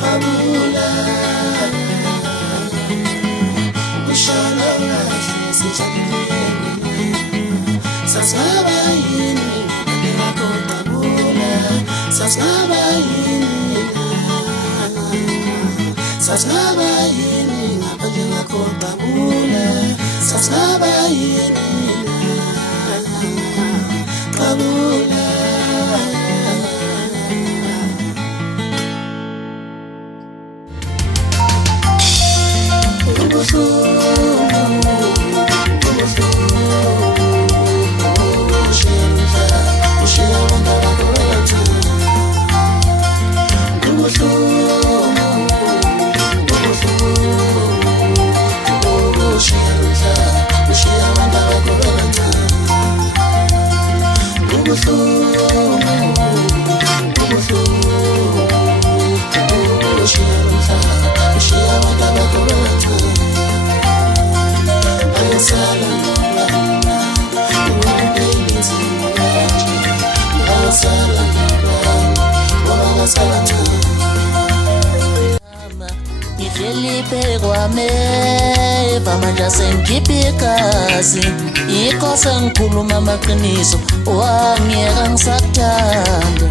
qabula ushona kahle sijabule sasaba yini ngakho qabula sasaba yini sasaba yini ngaphandle ngakho qabula sasaba yini qabula Ngidlelipe kwami manje sengiphikazi yikho sengikhuluma amaqiniso wangiyeka ngisakuthanda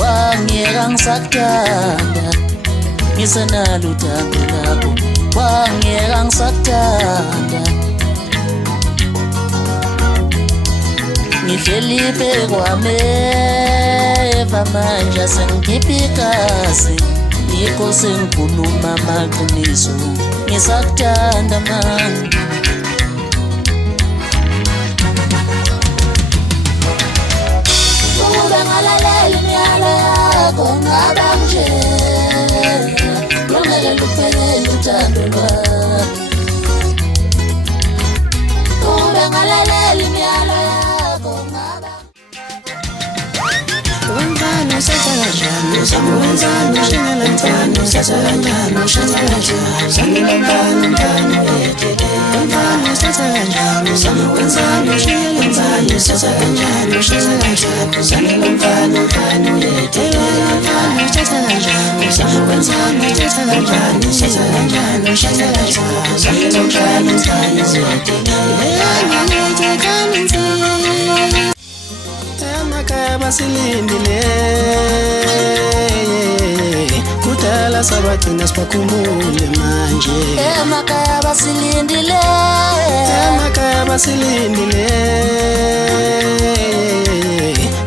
wangiyeka ngisakuthanda ngisenalo uthando lakho wangiyeka ngisakuthanda ngidlelipe kwami manje sengiphikazi yikho sengikhuluma amaqiniso ngisakuthanda mani ube ngalalela imiyalo yakho ngaba nje lungeke luphelele uthando lwami ube ngalalela imiyalo yakho ngaba Wenzani sasakanjani wenzani shingela mfana sasakanjani sasakanjani sanilambana mfana yetete wenzani sasakanjani wenzani shingela mfana sasakanjani sasakanjani sanilambana mfana yetete wenzani sasakanjani wenzani sasakanjani sasakanjani sasakanjani sanilambana mfana yetete Emakaya basilindile kudala sabathina sibakhumbule manje Emakaya basilindile Emakaya basilindile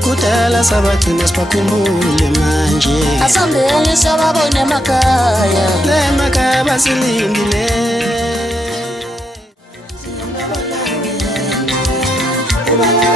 kudala sabathina sibakhumbule manje Asambeni sababone emakaya Emakaya basilindile Ubaba